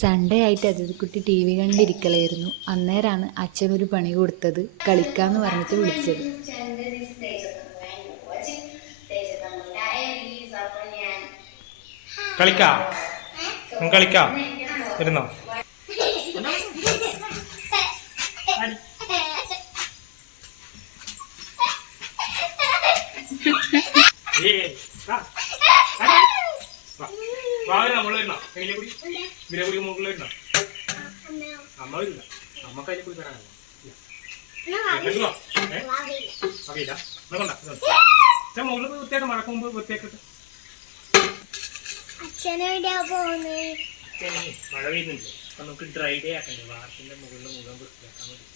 Sunday ആയിട്ട് അതിഥിക്കുട്ടി T V കണ്ടിരിക്കലായിരുന്നു. അന്നേരമാണ് അച്ഛനൊരു പണി കൊടുത്തത്. കളിക്കാമെന്ന് പറഞ്ഞിട്ട് വിളിച്ചത്. കളിക്കാം ഇരുന്നോ. വൃത്തിയായിട്ട് മഴക്ക് മുമ്പ് വൃത്തിയാക്കിട്ട് മഴ പെയ്യുന്നുണ്ട്. അപ്പൊ നമുക്ക് ഡ്രൈ ഡേ ആക്കണ്ടേ, വാർപ്പിന്റെ മുകളിൽ മുഴുവൻ വൃത്തിയാക്കാൻ വേണ്ടി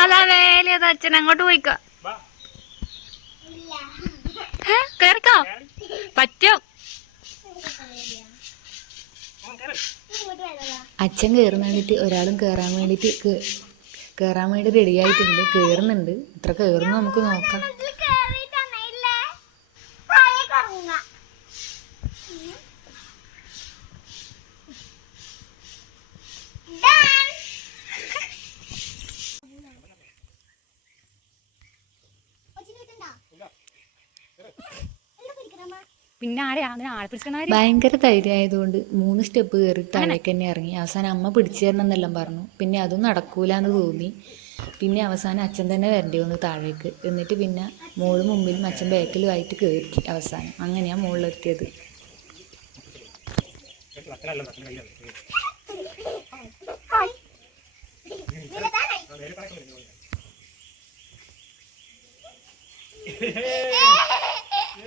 അതാ വേലത് അച്ഛൻ അങ്ങോട്ട് പോയിക്കോ. കേറിക്കോ പറ്റും. അച്ഛൻ കയറുന്ന വേണ്ടിയിട്ട് ഒരാളും കയറാൻ വേണ്ടി റെഡി ആയിട്ടുണ്ട്. കയറുന്നുണ്ട്. എത്ര കയറുന്നു നമുക്ക് നോക്കാം. പിന്നെ ആളെ പിടിക്കണ ഭയങ്കര ധൈര്യമായതുകൊണ്ട് 3 സ്റ്റെപ്പ് കയറി താഴേക്ക് തന്നെ ഇറങ്ങി. അവസാനം അമ്മ പിടിച്ചു തരണം എന്നെല്ലാം പറഞ്ഞു. പിന്നെ അതും നടക്കൂലെന്ന് തോന്നി. പിന്നെ അവസാനം അച്ഛൻ തന്നെ വരേണ്ടി വന്നു താഴേക്ക്. എന്നിട്ട് പിന്നെ മോള് മുമ്പിലും അച്ഛൻ ബാക്കിലുമായിട്ട് കയറി. അവസാനം അങ്ങനെയാണ് മുകളിലെത്തിയത്.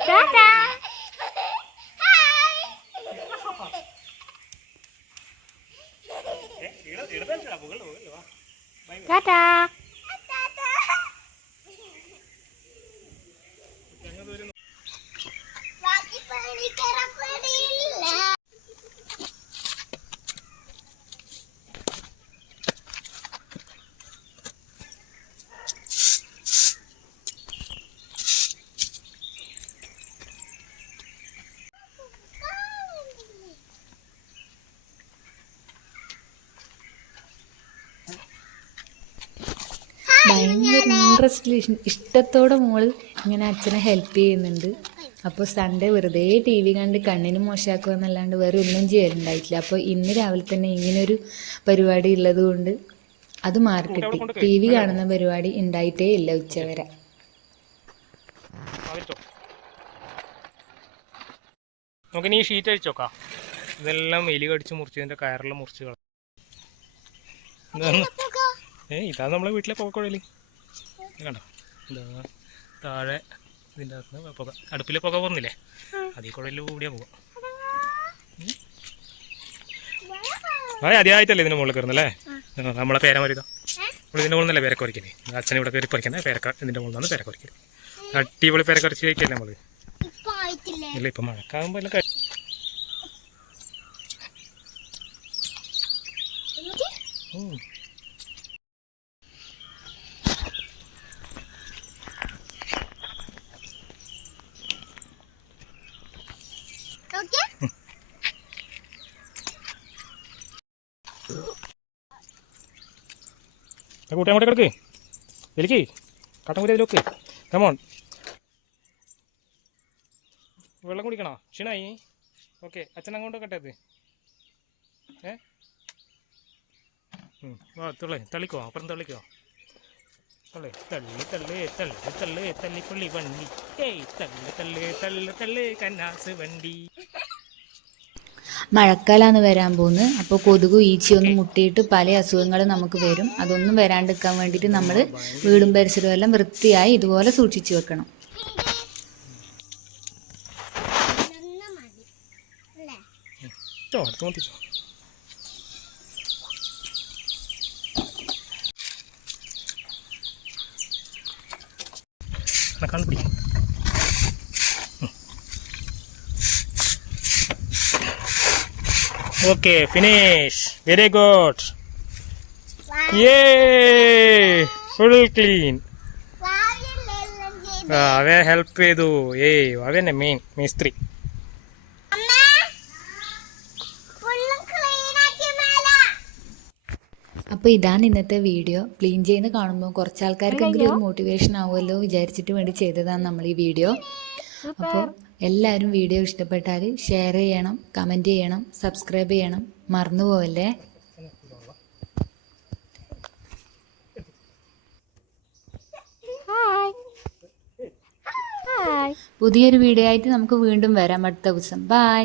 ടാറ്റാ. ഭയങ്കര ഇൻട്രസ്റ്റിൽ ഇഷ്ടത്തോടെ മോള് ഇങ്ങനെ അച്ഛനെ ഹെൽപ്പ് ചെയ്യുന്നുണ്ട്. അപ്പോൾ സൺഡേ വെറുതെ ടി വി കണ്ട് കണ്ണിന് മോശമാക്കുക എന്നല്ലാണ്ട് വേറെ ഒന്നും ചെയ്യാനുണ്ടായിട്ടില്ല. അപ്പോൾ ഇന്ന് രാവിലെ തന്നെ ഇങ്ങനൊരു പരിപാടി ഉള്ളത് കൊണ്ട് അത് മാറിക്കിട്ടി. ടി വി കാണുന്ന പരിപാടി ഉണ്ടായിട്ടേ ഇല്ല ഉച്ചവരെ. നമുക്കിനി ഈ ഷീറ്റ് അഴിച്ചു നോക്കാം. ഇതെല്ലാം എലി കടിച്ച് മുറിച്ചതിൻ്റെ കയറെല്ലാം മുറിച്ച് കളഞ്ഞു. ഇതാണ് നമ്മളെ വീട്ടിലെ പുകക്കുഴൽ. കണ്ടോ, എന്താ താഴെ ഇതിൻ്റെ അകത്ത് പുക, അടുപ്പിലെ പുക പോകുന്നില്ലേ, അതീ കുഴലിൽ കൂടിയാ പോകാം. ആദ്യമായിട്ടല്ലേ ഇതിൻ്റെ മുകളിൽ കയറുന്നല്ലേ. നമ്മളെ പേര മരുക നമ്മൾ ഇതിൻ്റെ മുകളിൽ നിന്നല്ലേ പേരക്ക വരയ്ക്കല്. അച്ഛനെ ഇവിടെ കയറി പറിക്കുന്നത് പേരക്ക ഇതിൻ്റെ മുകളിൽ നിന്നാണ് പേരക്ക വരയ്ക്കല്. അടിപൊളി പേരക്ക വരച്ച് കഴിക്കല്ലേ നമ്മൾ. ഇല്ല, ഇപ്പം മഴക്കാകുമ്പോൾ എല്ലാം കൂട്ടി അങ്ങോട്ട് കിടക്ക്. എനിക്ക് കട്ടൻ കൂടി അതിലൊക്കെ കമോൺ. വെള്ളം കുടിക്കണോ? ക്ഷീണായി? ഓക്കെ, അച്ഛൻ അങ്ങോട്ട് കട്ടത്. തള്ളിക്കോ, അപ്പുറം തള്ളിക്കോ. തള്ളേ തള്ളി തള്ളേ തള്ളി തള്ളേ തള്ളിപ്പള്ളി വണ്ടി. തള്ളി തള്ളേ തള്ളി തള്ളേ കന്നാസ് വണ്ടി. മഴക്കാലമാണ് വരാൻ പോകുന്നത്. അപ്പോൾ കൊതുക് ഈച്ചയൊന്നും മുട്ടിയിട്ട് പല അസുഖങ്ങളും നമുക്ക് വരും. അതൊന്നും വരാണ്ടിരിക്കാൻ വേണ്ടിയിട്ട് നമ്മൾ വീടും പരിസരവും എല്ലാം വൃത്തിയായി ഇതുപോലെ സൂക്ഷിച്ചു വെക്കണം. ഓക്കെ ഫിനിഷ് വെരി ഗുഡ് യേ ഫുൾ ക്ലീൻ അവൻ ഹെൽപ്പ് ചെയ്തു അവനെ മെയിൻ മേസ്ത്രി. അപ്പോൾ ഇതാണ് ഇന്നത്തെ വീഡിയോ. ക്ലീൻ ചെയ്യുന്ന കാണുമ്പോൾ കുറച്ച് ആൾക്കാർക്കെങ്കിലും ഒരു മോട്ടിവേഷൻ ആവുമല്ലോ വിചാരിച്ചിട്ട് വേണ്ടി ചെയ്തതാണ് നമ്മൾ ഈ വീഡിയോ. അപ്പോൾ എല്ലാവരും വീഡിയോ ഇഷ്ടപ്പെട്ടാൽ ഷെയർ ചെയ്യണം, കമൻറ്റ് ചെയ്യണം, സബ്സ്ക്രൈബ് ചെയ്യണം, മറന്നു പോവല്ലേ. പുതിയൊരു വീഡിയോ ആയിട്ട് നമുക്ക് വീണ്ടും വരാം അടുത്ത ദിവസം. ബൈ.